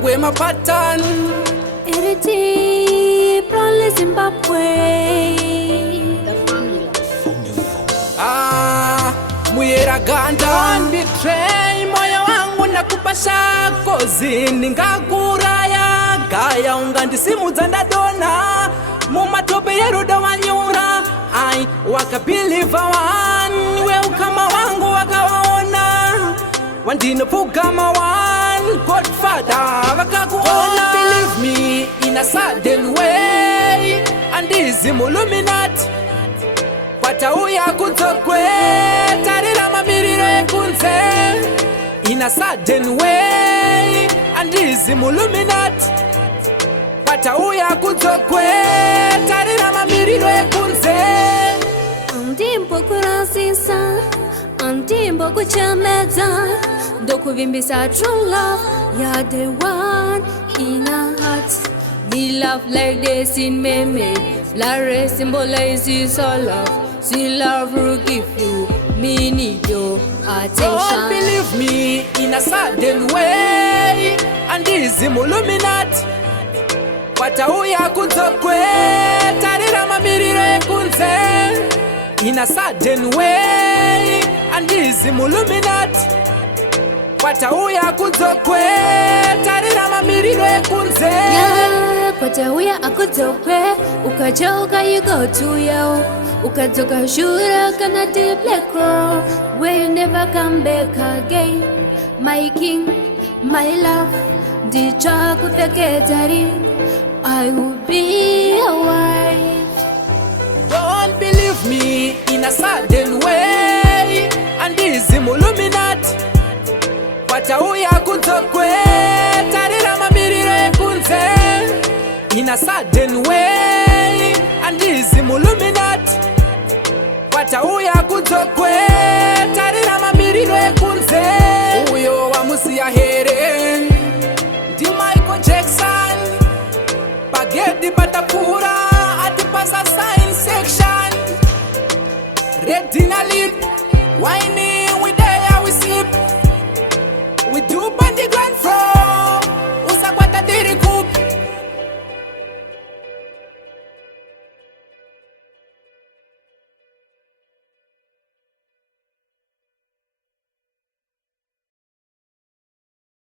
mangwe mapatan Eriti Prole Zimbabwe The formula. Muyera ganda Don't betray moyo wangu nakupa shako zini ngakuraya gaya ungandisimudza ndadona mumatope yeruda wanyura ai wakabiliva wani we ukama wangu wakaona wandinopugama wani Godfather wakakuona Don't believe me in a sudden way andizimuluminati kwatauya kudzokwe tarira mamiriro ekunze in a sudden way andizimuluminati kwatauya kudzokwe tarira mamiriro ekunze Andimbo kurasisa Andimbo kuchameza Ndokuvimbisa true love You're the one in our hearts We love like this in meme Flare symbolizes our love See love will give you meaning your attention Don't believe me in a sudden way andizimuluminati kwatauya kudzokwe tarira mamiriro ekunze in a sudden way andizimuluminati kwatauya kudzokwe tarira mamiriro ekunze Yeah, kwatauya akudzokwe ukachoka you go to yo ukadzoka shura kana deep black girl where you never come back again my king my love ndichakupfekedzari I will be a wife Don't believe me in a sudden way andizimuluminati kwatauya kudzokwe tarira mamiriro ekunze in a sudden way andizimuluminati kwatauya kudzokwe tarira mamiriro ekunze uyo wamusiya here ndi Michael Jackson bagedi patapura atipasa science section redina lip wine